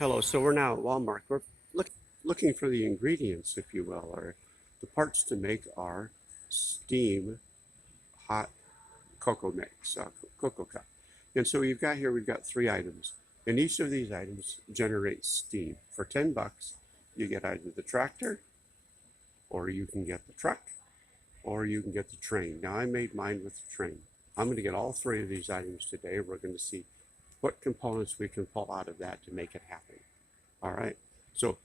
Hello, so we're now at Walmart. We're looking for the ingredients, if you will, or the parts to make our steam hot cocoa mix, cocoa cup. And so we've got three items. And each of these items generates steam. For 10 bucks, you get either the tractor, or you can get the truck, or you can get the train. Now I made mine with the train. I'm going to get all three of these items today. We're going to see what components we can pull out of that to make it happen. All right, so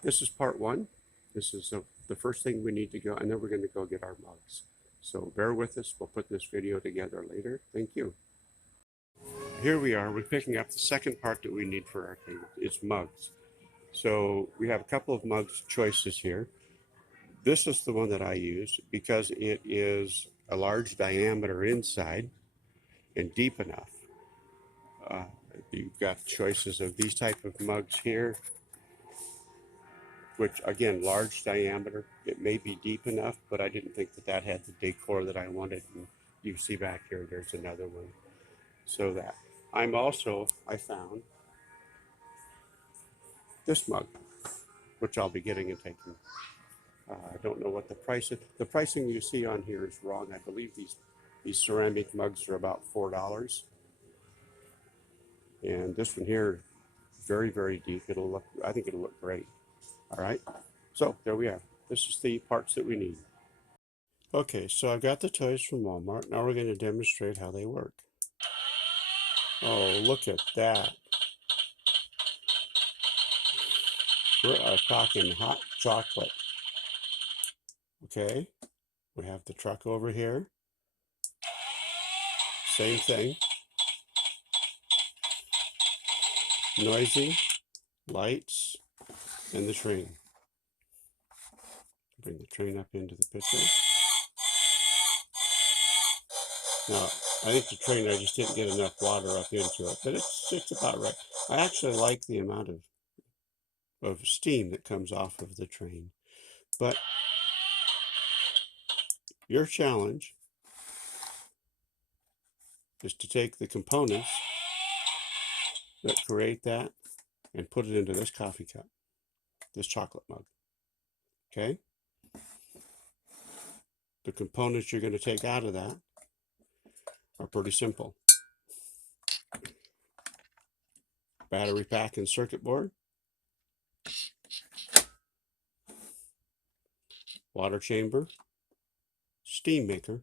this is part one. This is the first thing we need to go, and then we're going to go get our mugs. So bear with us. We'll put this video together later. Thank you. Here we are. We're picking up the second part that we need for our thing. It's mugs. So we have a couple of mugs choices here. This is the one that I use because it is a large diameter inside and deep enough. You've got choices of these type of mugs here, which again, large diameter. It may be deep enough, but I didn't think that had the decor that I wanted. And you see back here, there's another one. So that I found this mug, which I'll be getting and taking. I don't know what the price is. The pricing you see on here is wrong. I believe these ceramic mugs are about $4. And this one here, very, very deep. I think it'll look great. All right. So there we are. This is the parts that we need. Okay, so I've got the toys from Walmart. Now we're going to demonstrate how they work. Oh, look at that. We are talking hot chocolate. Okay, we have the truck over here. Same thing. Noisy, lights, and the train. Bring the train up into the picture. Now, I think the train, I just didn't get enough water up into it, but it's about right. I actually like the amount of steam that comes off of the train. But your challenge is to take the components that create that and put it into this coffee cup, this chocolate mug. Okay? The components you're going to take out of that are pretty simple. Battery pack and circuit board, water chamber, steam maker,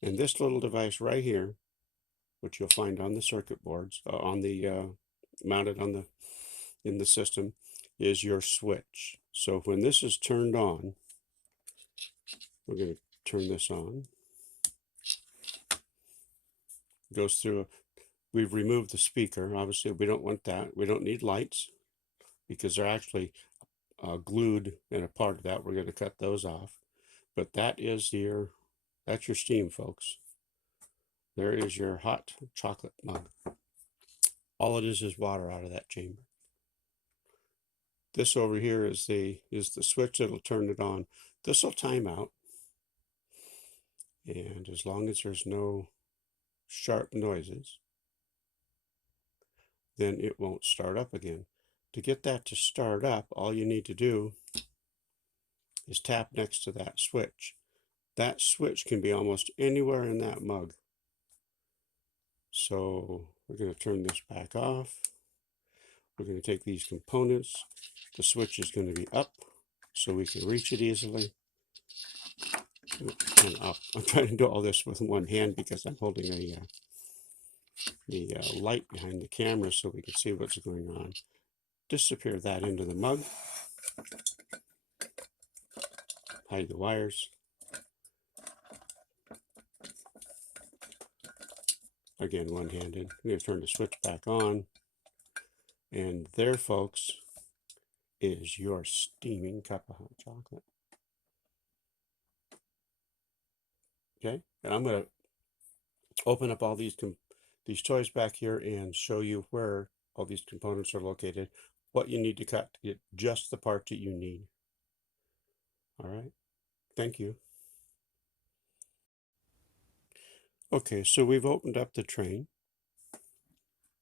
and this little device right here, which you'll find on the circuit boards, mounted in the system, is your switch. So when this is turned on, we're going to turn this on. It goes through. We've removed the speaker. Obviously, we don't want that. We don't need lights because they're actually glued in a part of that. We're going to cut those off. But that's your steam, folks. There is your hot chocolate mug. All it is water out of that chamber. This over here is the switch that'll turn it on. This will time out. And as long as there's no sharp noises, then it won't start up again. To get that to start up, all you need to do is tap next to that switch. That switch can be almost anywhere in that mug. So we're going to turn this back off. We're going to take these components. The switch is going to be up so we can reach it easily. And up. I'm trying to do all this with one hand because I'm holding the light behind the camera so we can see what's going on. Disappear that into the mug. Hide the wires. Again, one-handed. I'm going to turn the switch back on. And there, folks, is your steaming cup of hot chocolate. Okay, and I'm going to open up all these toys back here and show you where all these components are located, what you need to cut to get just the part that you need. All right, thank you. Okay, so we've opened up the train.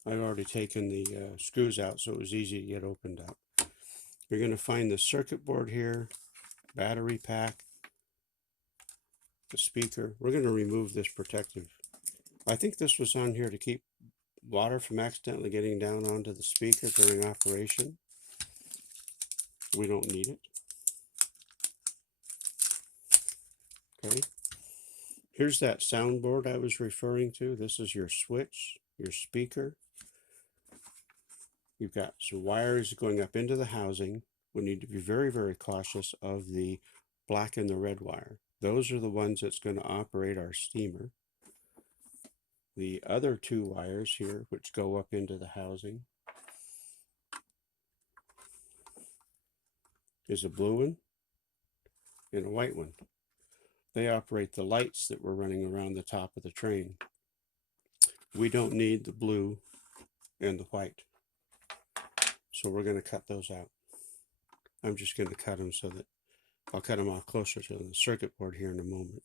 I've already taken the screws out, so it was easy to get opened up. You're going to find the circuit board here, battery pack, the speaker. We're going to remove this protective. I think this was on here to keep water from accidentally getting down onto the speaker during operation. We don't need it. Okay. Here's that soundboard I was referring to. This is your switch, your speaker. You've got some wires going up into the housing. We need to be very, very cautious of the black and the red wire. Those are the ones that's going to operate our steamer. The other two wires here, which go up into the housing, is a blue one and a white one. They operate the lights that we're running around the top of the train. We don't need the blue and the white. So we're going to cut those out. I'm just going to cut them so that I'll cut them off closer to the circuit board here in a moment.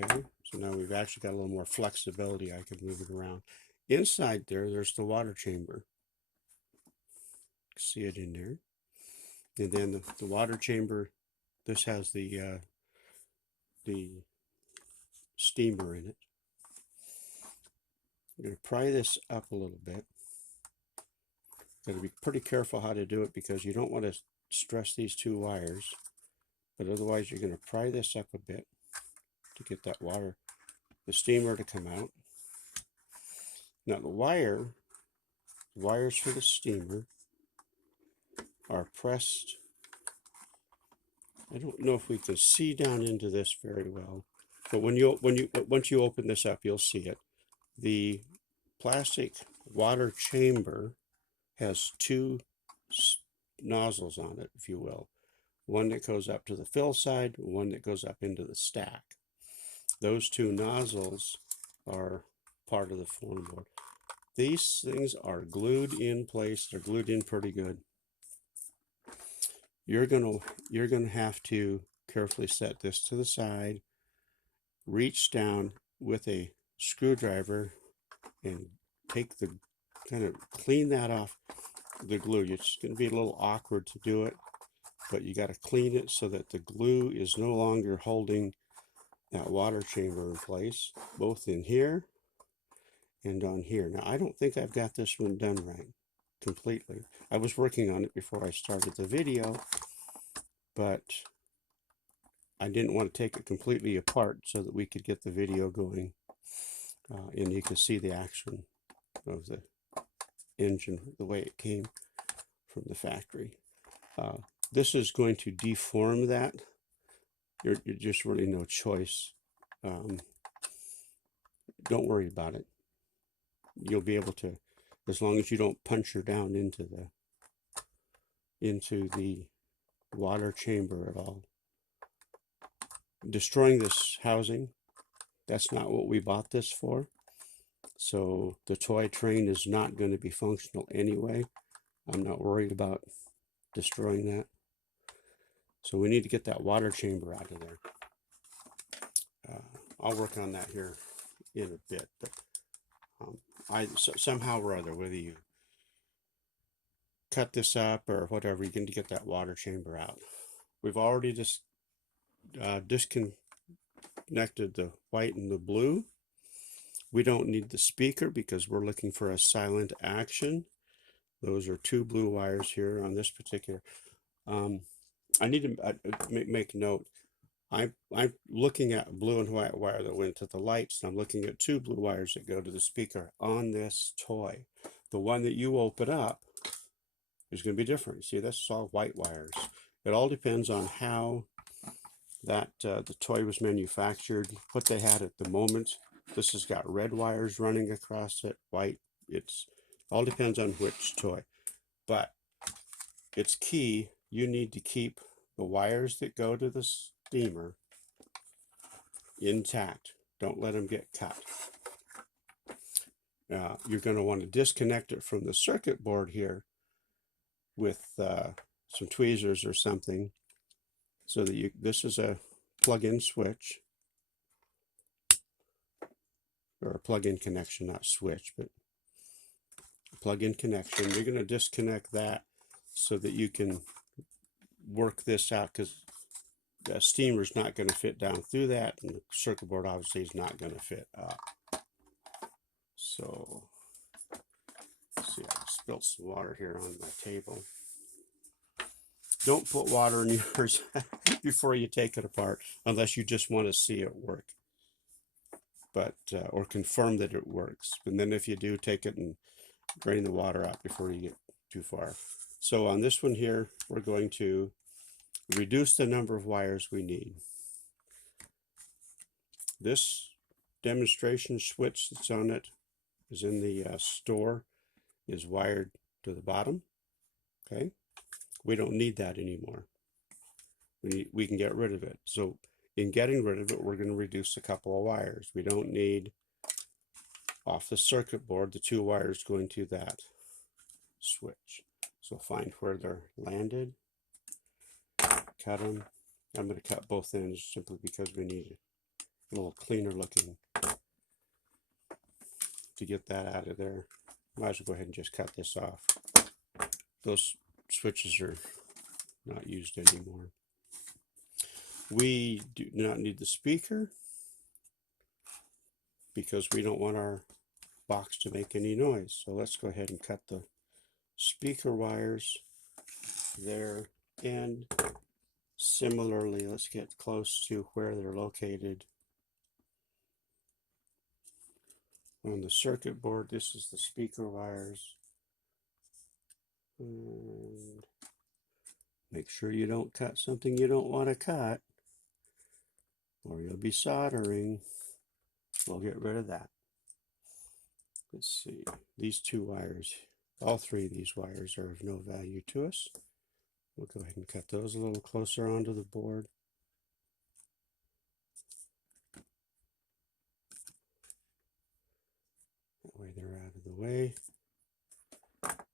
Okay, so now we've actually got a little more flexibility. I can move it around. Inside there's the water chamber. See it in there. And then the water chamber, this has the steamer in it. I'm going to pry this up a little bit. Got to be pretty careful how to do it because you don't want to stress these two wires, but otherwise you're going to pry this up a bit to get that water, the steamer, to come out. Now the wires for the steamer are pressed. I don't know if we can see down into this very well, but once you open this up, you'll see it. The plastic water chamber has two nozzles on it, if you will. One that goes up to the fill side, one that goes up into the stack. Those two nozzles are part of the form board. These things are glued in place. They're glued in pretty good. You're gonna have to carefully set this to the side, reach down with a screwdriver and take the kind of clean that off the glue. It's going to be a little awkward to do it, but you got to clean it so that the glue is no longer holding that water chamber in place, both in here and on here. Now, I don't think I've got this one done right completely. I was working on it before I started the video, but I didn't want to take it completely apart so that we could get the video going and you could see the action of the engine the way it came from the factory. This is going to deform that. You're just really no choice. Don't worry about it. You'll be able to, as long as you don't punch her down into the water chamber at all. Destroying this housing, that's not what we bought this for. So the toy train is not going to be functional anyway. I'm not worried about destroying that. So we need to get that water chamber out of there. I'll work on that here in a bit, but somehow or other, whether you cut this up or whatever, you can get that water chamber out. We've already just disconnected the white and the blue. We don't need the speaker because we're looking for a silent action. Those are two blue wires here on this particular. I need to make note. I'm looking at blue and white wire that went to the lights, and I'm looking at two blue wires that go to the speaker on this toy. The one that you open up is going to be different. See, that's all white wires. It all depends on how that the toy was manufactured, what they had at the moment. This has got red wires running across it, white. It's all depends on which toy. But it's key, you need to keep the wires that go to the steamer intact. Don't let them get cut. You're going to want to disconnect it from the circuit board here with some tweezers or something, so that this is a plug-in switch. or a plug-in connection, not switch, but plug-in connection. You're going to disconnect that so that you can work this out, because the steamer's not going to fit down through that, and the circuit board obviously is not going to fit up. So, let's see, I spilled some water here on my table. Don't put water in yours before you take it apart, unless you just want to see it work, but or confirm that it works. And then if you do, take it and drain the water out before you get too far. So on this one here, we're going to reduce the number of wires we need. This demonstration switch that's on it is in the store, is wired to the bottom. Okay, we don't need that anymore. We can get rid of it. So in getting rid of it, we're going to reduce a couple of wires. We don't need, off the circuit board, the 2 wires going to that switch. So find where they're landed, cut them. I'm going to cut both ends simply because we need a little cleaner looking to get that out of there. Might as well go ahead and just cut this off. Those switches are not used anymore. We do not need the speaker because we don't want our box to make any noise. So let's go ahead and cut the speaker wires there, and similarly, let's get close to where they're located on the circuit board. This is the speaker wires. And make sure you don't cut something you don't want to cut, or you'll be soldering. We'll get rid of that. Let's see, these 2 wires, all 3 of these wires are of no value to us. We'll go ahead and cut those a little closer onto the board. That way they're out of the way.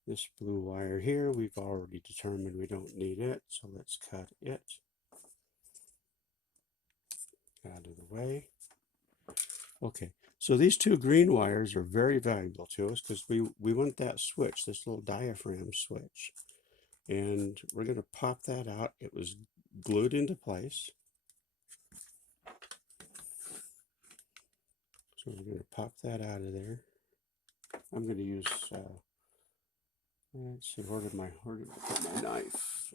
This blue wire here, we've already determined we don't need it, so let's cut it out of the way. Okay, so these 2 green wires are very valuable to us because we want that switch, this little diaphragm switch. And we're going to pop that out. It was glued into place. So we're going to pop that out of there. I'm going to use, let's see, where did I put my knife?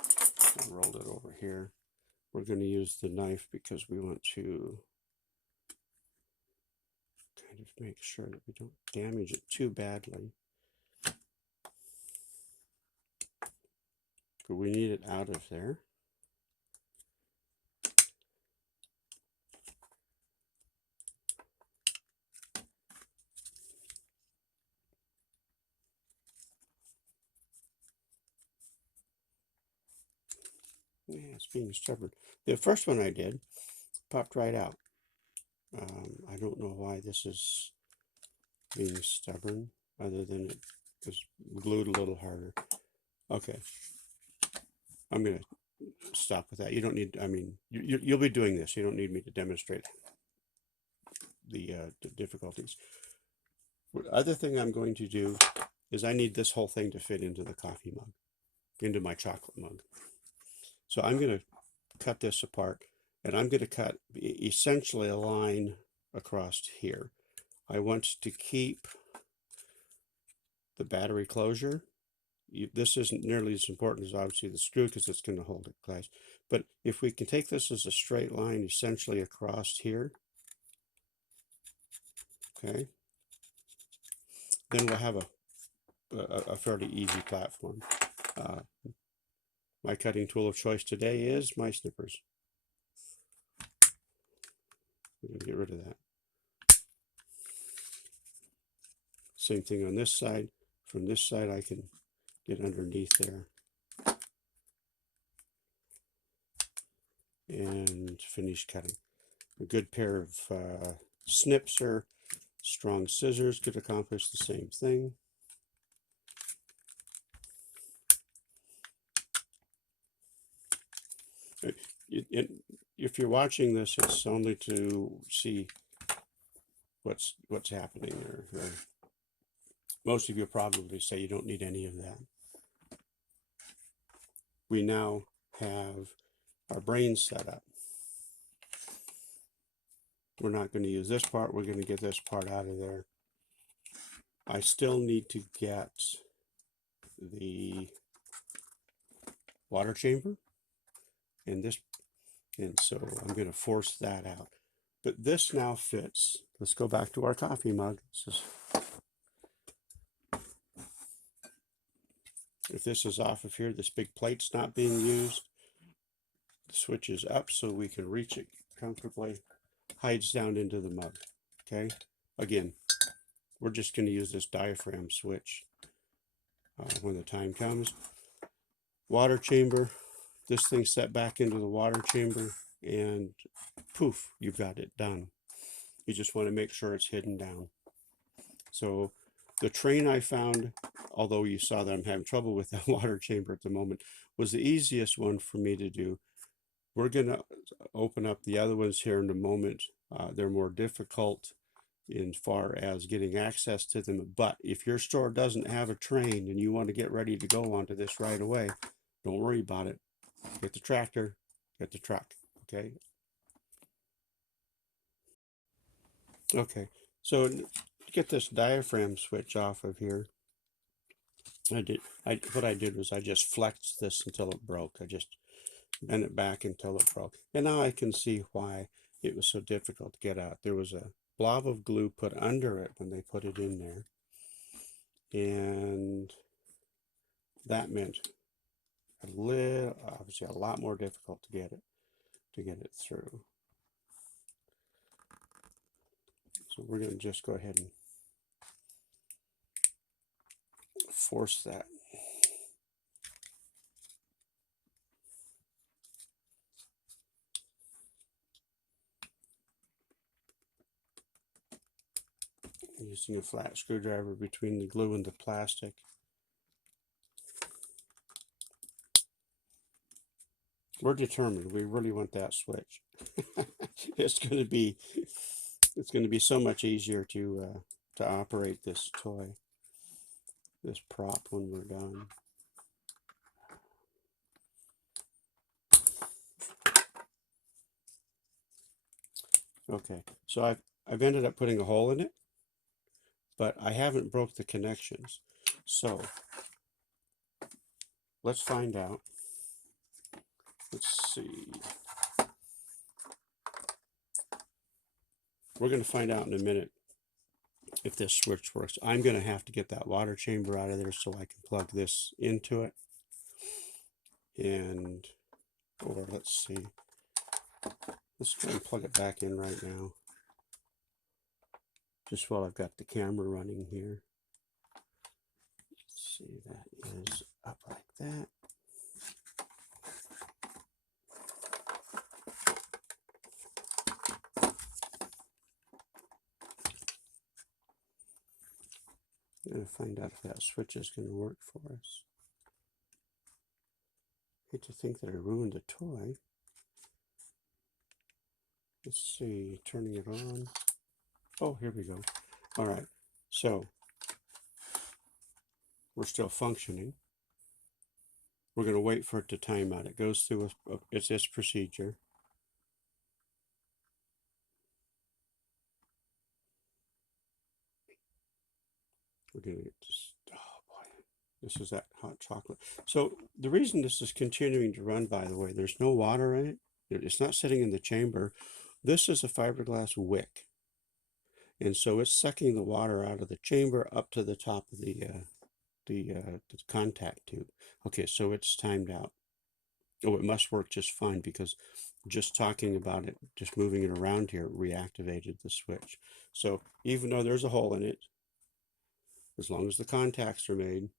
I rolled it over here. We're going to use the knife because we want to kind of make sure that we don't damage it too badly. But we need it out of there. Yeah, it's being stubborn. The first one I did popped right out. I don't know why this is being stubborn, other than it was glued a little harder. Okay, I'm going to stop with that. You don't need, I mean, you'll be doing this. You don't need me to demonstrate the difficulties. The other thing I'm going to do is I need this whole thing to fit into the coffee mug, into my chocolate mug. So I'm going to cut this apart, and I'm going to cut essentially a line across here. I want to keep the battery closure. This isn't nearly as important as obviously the screw because it's going to hold it close. But if we can take this as a straight line essentially across here, okay, then we'll have a fairly easy platform. My cutting tool of choice today is my snippers. We're going to get rid of that. Same thing on this side. From this side, I can get underneath there and finish cutting. A good pair of snips or strong scissors could accomplish the same thing. if you're watching this, it's only to see what's happening there. Most of you probably say you don't need any of that. We now have our brain set up. We're not going to use this part. We're going to get this part out of there. I still need to get the water chamber and this, and so I'm going to force that out. But this now fits. Let's go back to our coffee mug. If this is off of here, this big plate's not being used. The switch is up so we can reach it comfortably. Hides down into the mug. Okay. Again, we're just going to use this diaphragm switch when the time comes. Water chamber. This thing set back into the water chamber, and poof, you've got it done. You just want to make sure it's hidden down. So the train I found, although you saw that I'm having trouble with that water chamber at the moment, was the easiest one for me to do. We're going to open up the other ones here in a moment. They're more difficult in far as getting access to them. But if your store doesn't have a train and you want to get ready to go onto this right away, don't worry about it. Get the tractor, get the truck, okay? Okay, so to get this diaphragm switch off of here, what I did was I just flexed this until it broke. I just bent it back until it broke. And now I can see why it was so difficult to get out. There was a blob of glue put under it when they put it in there. And that meant obviously a lot more difficult to get it through. So we're going to just go ahead and force that. Using a flat screwdriver between the glue and the plastic. We're determined. We really want that switch. It's going to be so much easier to operate this toy, this prop, when we're done. Okay, so I've ended up putting a hole in it, but I haven't broke the connections. So let's find out. Let's see. We're going to find out in a minute if this switch works. I'm going to have to get that water chamber out of there so I can plug this into it. And, or let's see. Let's go and plug it back in right now. Just while I've got the camera running here. Let's see, that is up like that. I'm going to find out if that switch is going to work for us. I hate to think that I ruined a toy. Let's see, turning it on. Oh, here we go. All right, so we're still functioning. We're going to wait for it to time out. It goes through its procedure. We're going to get this. Oh boy, this is that hot chocolate. So the reason this is continuing to run, by the way, there's no water in it. It's not sitting in the chamber. This is a fiberglass wick. And so it's sucking the water out of the chamber up to the top of the contact tube. Okay, so it's timed out. Oh, it must work just fine because just talking about it, just moving it around here, reactivated the switch. So even though there's a hole in it, as long as the contacts are made,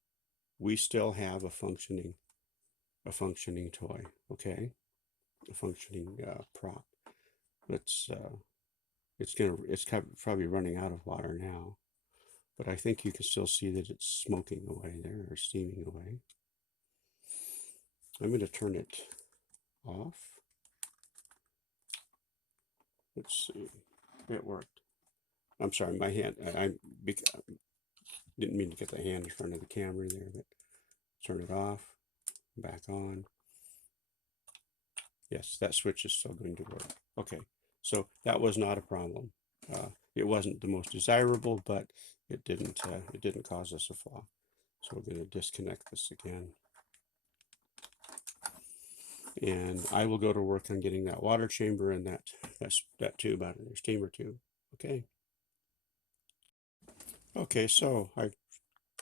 we still have a functioning toy. Okay, a functioning prop. It's probably running out of water now, but I think you can still see that it's smoking away there, or steaming away. I'm going to turn it off. Let's see. It worked. I'm sorry, my hand. I didn't mean to get the hand in front of the camera there, but turn it off, back on. Yes, that switch is still going to work. Okay, so that was not a problem. It wasn't the most desirable, but it didn't cause us a flaw. So we're going to disconnect this again. And I will go to work on getting that water chamber and that tube out of there, steamer tube. Okay. Okay, so I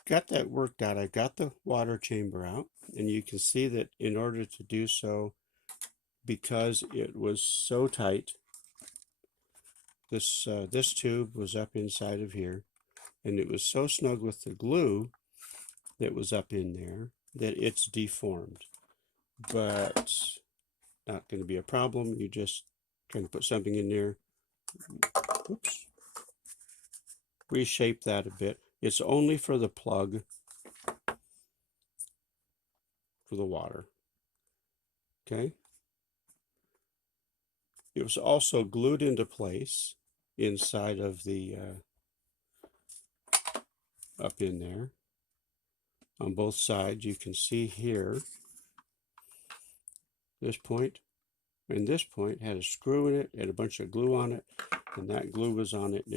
got that worked out. I got the water chamber out, and you can see that in order to do so, because it was so tight, this tube was up inside of here, and it was so snug with the glue that was up in there that it's deformed. But not going to be a problem. You just kind of put something in there. Oops. Reshape that a bit. It's only for the plug for the water. Okay. It was also glued into place inside of the up in there on both sides. You can see here this point and this point had a screw in it, had a bunch of glue on it, and that glue was on it, and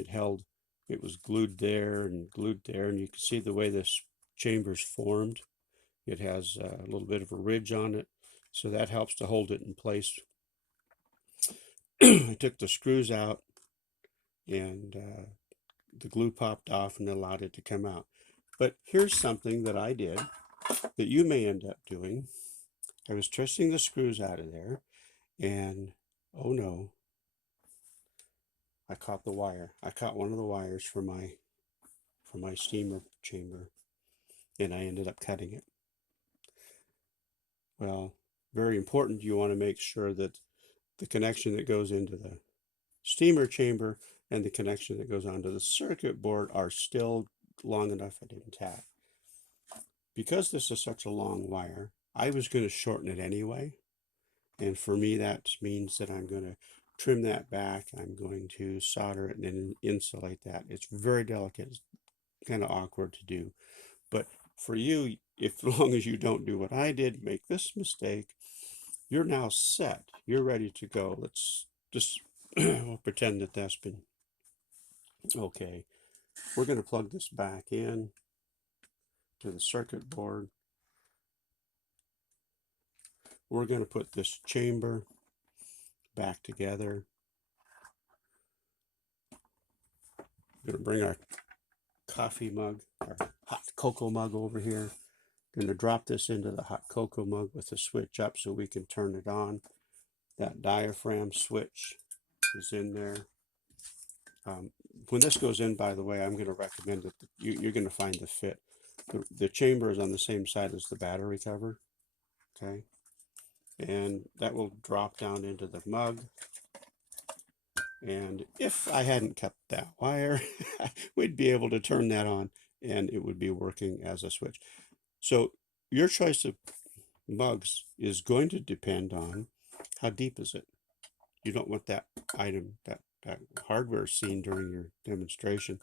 it was glued there, and you can see the way this chamber's formed. It has a little bit of a ridge on it, so that helps to hold it in place. I took the screws out, and the glue popped off and allowed it to come out. But here's something that I did that you may end up doing. I was twisting the screws out of there, and oh no, I caught the wire. I caught one of the wires for my steamer chamber, and I ended up cutting it. Well, very important, you want to make sure that the connection that goes into the steamer chamber and the connection that goes onto the circuit board are still long enough and intact. Because this is such a long wire, I was going to shorten it anyway. And for me, that means that I'm going to trim that back. I'm going to solder it and then insulate that. It's very delicate. It's kind of awkward to do. But for you, if as long as you don't do what I did, make this mistake, you're now set. You're ready to go. Let's just we'll pretend that that's been okay. We're going to plug this back in to the circuit board. We're going to put this chamber back together. We're going to bring our coffee mug, our hot cocoa mug over here. Going to drop this into the hot cocoa mug with the switch up so we can turn it on. That diaphragm switch is in there. When this goes in, by the way, I'm going to recommend that you're going to find the fit. The chamber is on the same side as the battery cover. Okay. And that will drop down into the mug. And if I hadn't cut that wire, we'd be able to turn that on and it would be working as a switch. So your choice of mugs is going to depend on how deep is it. You don't want that item, that hardware seen during your demonstration.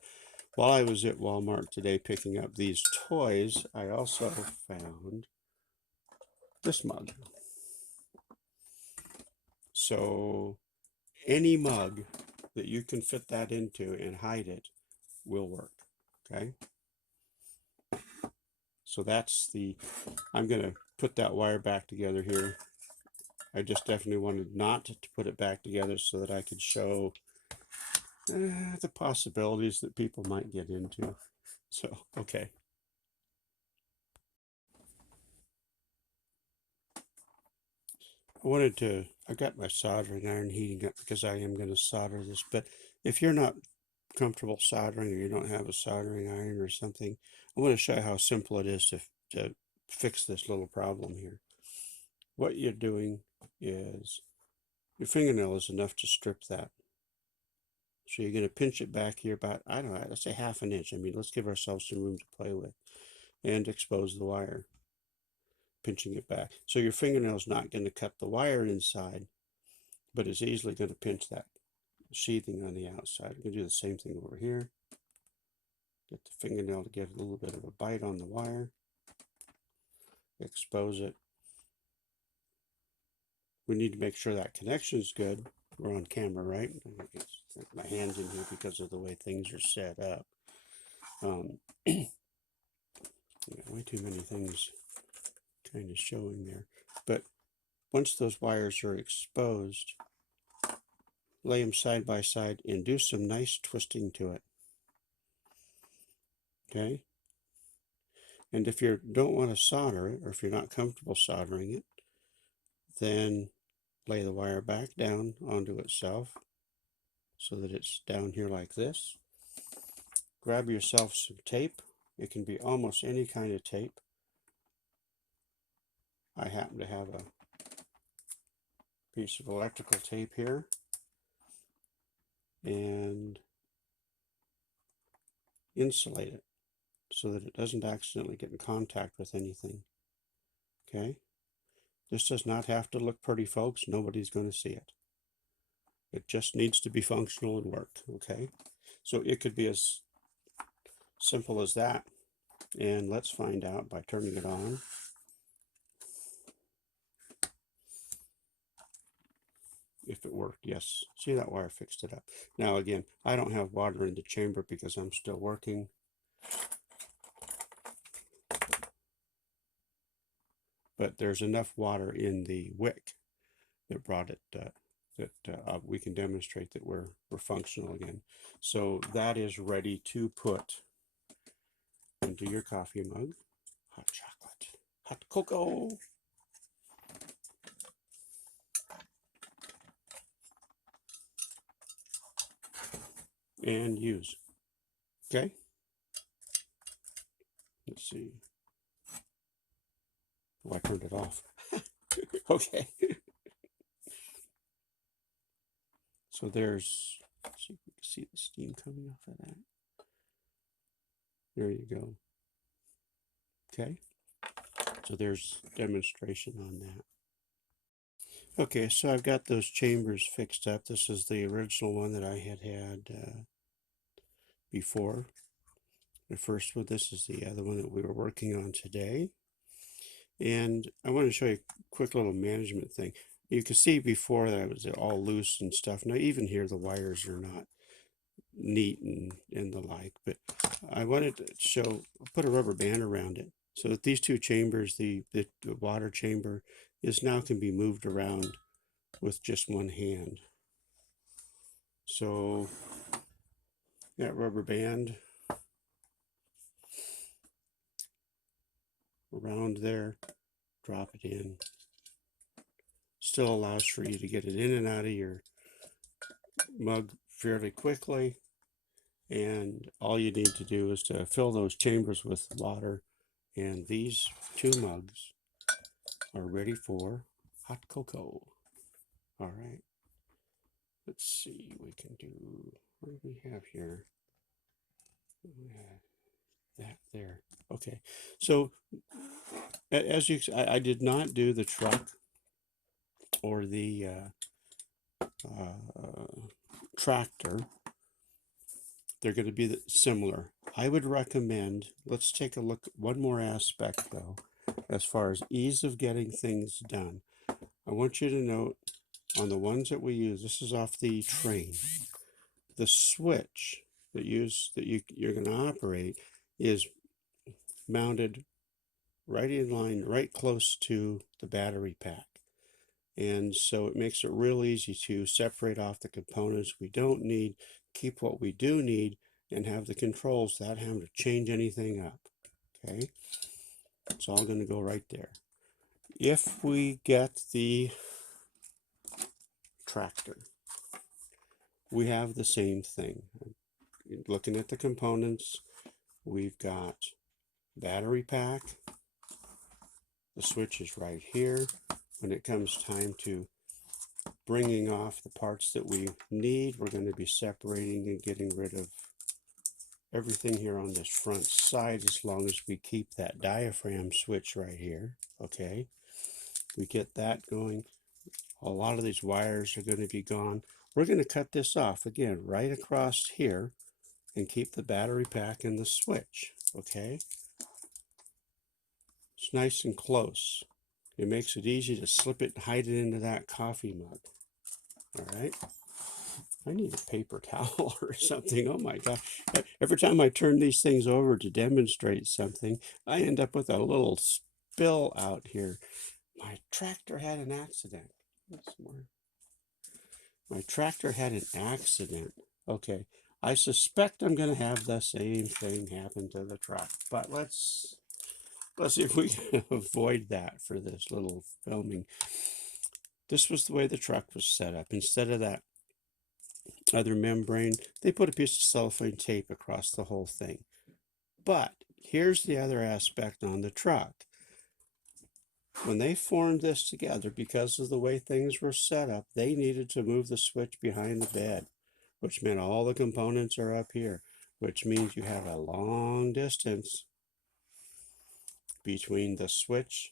While I was at Walmart today picking up these toys, I also found this mug. So any mug that you can fit that into and hide it will work, okay? So that's I'm going to put that wire back together here. I just definitely wanted not to put it back together so that I could show the possibilities that people might get into. So, okay. I got my soldering iron heating up because I am going to solder this, but if you're not comfortable soldering or you don't have a soldering iron or something, I want to show you how simple it is to fix this little problem here. What you're doing is your fingernail is enough to strip that. So you're going to pinch it back here about, I don't know, let's say half an inch. I mean, let's give ourselves some room to play with and expose the wire, pinching it back. So your fingernail is not going to cut the wire inside, but it's easily going to pinch that sheathing on the outside. I'm going to do the same thing over here. Get the fingernail to get a little bit of a bite on the wire. Expose it. We need to make sure that connection is good. We're on camera, right? My hand's in here because of the way things are set up. I got way too many things kind of showing there. But once those wires are exposed, lay them side by side and do some nice twisting to it. Okay? And if you don't want to solder it, or if you're not comfortable soldering it, then lay the wire back down onto itself so that it's down here like this. Grab yourself some tape. It can be almost any kind of tape. I happen to have a piece of electrical tape here, and insulate it so that it doesn't accidentally get in contact with anything. Okay? This does not have to look pretty, folks. Nobody's going to see it. It just needs to be functional and work. Okay? So it could be as simple as that. And let's find out by turning it on. If it worked, yes. See, that wire fixed it up. Now again, I don't have water in the chamber because I'm still working. But there's enough water in the wick that brought it, we can demonstrate that we're functional again. So that is ready to put into your coffee mug. Hot chocolate, hot cocoa. And use. Okay? Let's see. Oh, I turned it off. Okay. So there's, let's see if we can see the steam coming off of that. There you go. Okay. So there's demonstration on that. Okay, so I've got those chambers fixed up. This is the original one that I had before. The first one, this is the other one that we were working on today. And I want to show you a quick little management thing. You can see before that it was all loose and stuff. Now even here the wires are not neat and the like, but I wanted to show, put a rubber band around it so that these two chambers, the water chamber is now can be moved around with just one hand. So that rubber band around there, drop it in. Still allows for you to get it in and out of your mug fairly quickly. And all you need to do is to fill those chambers with water. And these two mugs are ready for hot cocoa. All right. Let's see, we can do, what do we have here? That there. Okay. So as you, I did not do the truck or the tractor. They're going to be similar. I would recommend, let's take a look, one more aspect though, as far as ease of getting things done. I want you to note on the ones that we use, this is off the train, the switch that you're going to operate is mounted right in line, right close to the battery pack. And so it makes it real easy to separate off the components we don't need, keep what we do need, and have the controls without having to change anything up. Okay, it's all going to go right there. If we get the tractor, we have the same thing. Looking at the components, we've got battery pack. The switch is right here. When it comes time to bringing off the parts that we need, we're going to be separating and getting rid of everything here on this front side, as long as we keep that diaphragm switch right here. Okay, we get that going. A lot of these wires are going to be gone. we're going to cut this off again right across here and keep the battery pack and the switch. Okay, it's nice and close. It makes it easy to slip it and hide it into that coffee mug. All right, I need a paper towel or something. Oh my God. Every time I turn these things over to demonstrate something, I end up with a little spill out here. My tractor had an accident. My tractor had an accident. Okay, I suspect I'm going to have the same thing happen to the truck, but let's see if we can avoid that for this little filming. This was the way the truck was set up. Instead of that other membrane, they put a piece of cellophane tape across the whole thing. But here's the other aspect on the truck. When they formed this together, because of the way things were set up, they needed to move the switch behind the bed, which meant all the components are up here, which means you have a long distance between the switch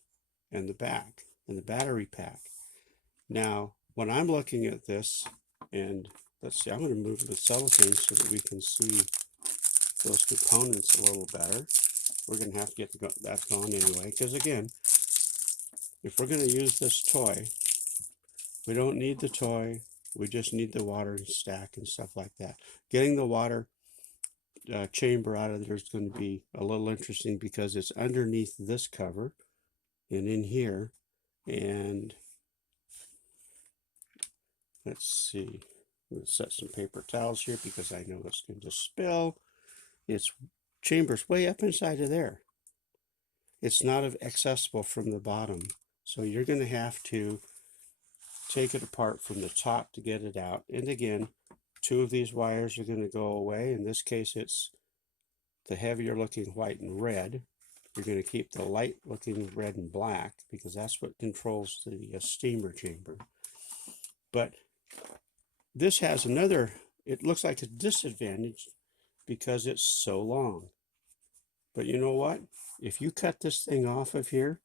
and the back and the battery pack. Now, when I'm looking at this, and let's see, I'm going to move the cellophane so that we can see those components a little better. We're going to have to get that gone anyway, because again, if we're going to use this toy, we don't need the toy. We just need the water stack and stuff like that. Getting the water chamber out of there is going to be a little interesting because it's underneath this cover and in here. And let's see, I'm going to set some paper towels here because I know it's going to spill. Its chamber's way up inside of there. It's not accessible from the bottom. So you're going to have to take it apart from the top to get it out. And again, two of these wires are going to go away. In this case, it's the heavier looking white and red. You're going to keep the light looking red and black because that's what controls the steamer chamber. But this has another, it looks like a disadvantage because it's so long. But you know what? If you cut this thing off of here,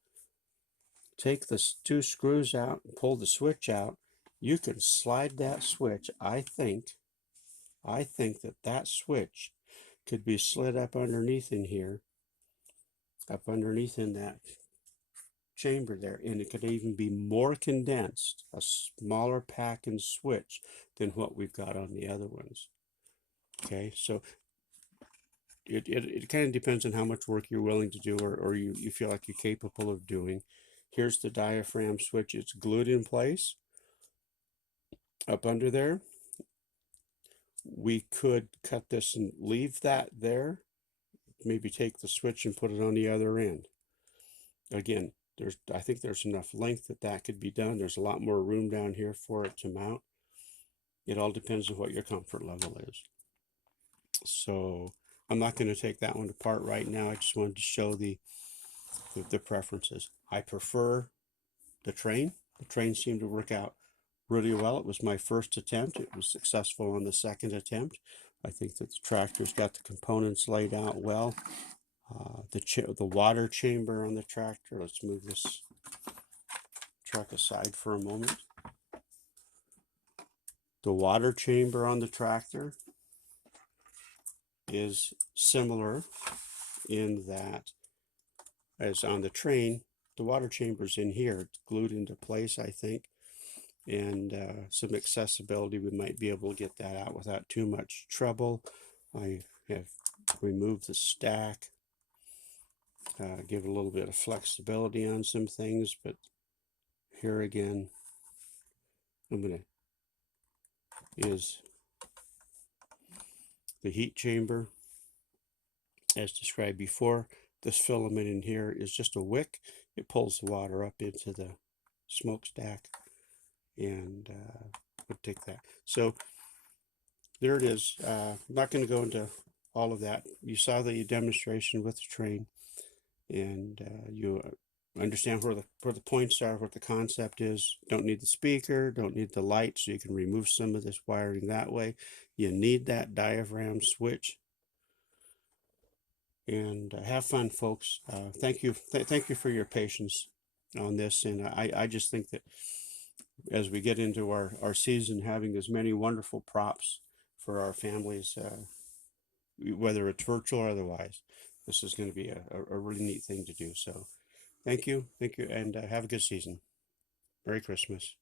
take the two screws out and pull the switch out, you can slide that switch. I think that switch could be slid up underneath in here, up underneath in that chamber there, and it could even be more condensed, a smaller pack and switch than what we've got on the other ones. Okay, so it kind of depends on how much work you're willing to do or you feel like you're capable of doing. Here's the diaphragm switch. It's glued in place up under there. We could cut this and leave that there. Maybe take the switch and put it on the other end. Again, I think there's enough length that could be done. There's a lot more room down here for it to mount. It all depends on what your comfort level is. So I'm not going to take that one apart right now. I just wanted to show the preferences. I prefer the train. The train seemed to work out really well. It was my first attempt. It was successful on the second attempt. I think that the tractor's got the components laid out well. The water chamber on the tractor. Let's move this truck aside for a moment. The water chamber on the tractor is similar in that, as on the train, the water chamber's in here. It's glued into place, I think, and some accessibility. We might be able to get that out without too much trouble. I have removed the stack, give a little bit of flexibility on some things, but here again, is the heat chamber as described before. This filament in here is just a wick. It pulls the water up into the smokestack, and we'll take that. So there it is. I'm not going to go into all of that. You saw the demonstration with the train, and you understand where the points are, what the concept is. Don't need the speaker, don't need the light, so you can remove some of this wiring that way. You need that diaphragm switch. And have fun, folks. Thank you for your patience on this. And I just think that as we get into our season, having as many wonderful props for our families, whether it's virtual or otherwise. This is going to be a really neat thing to do. So thank you, and have a good season. Merry Christmas.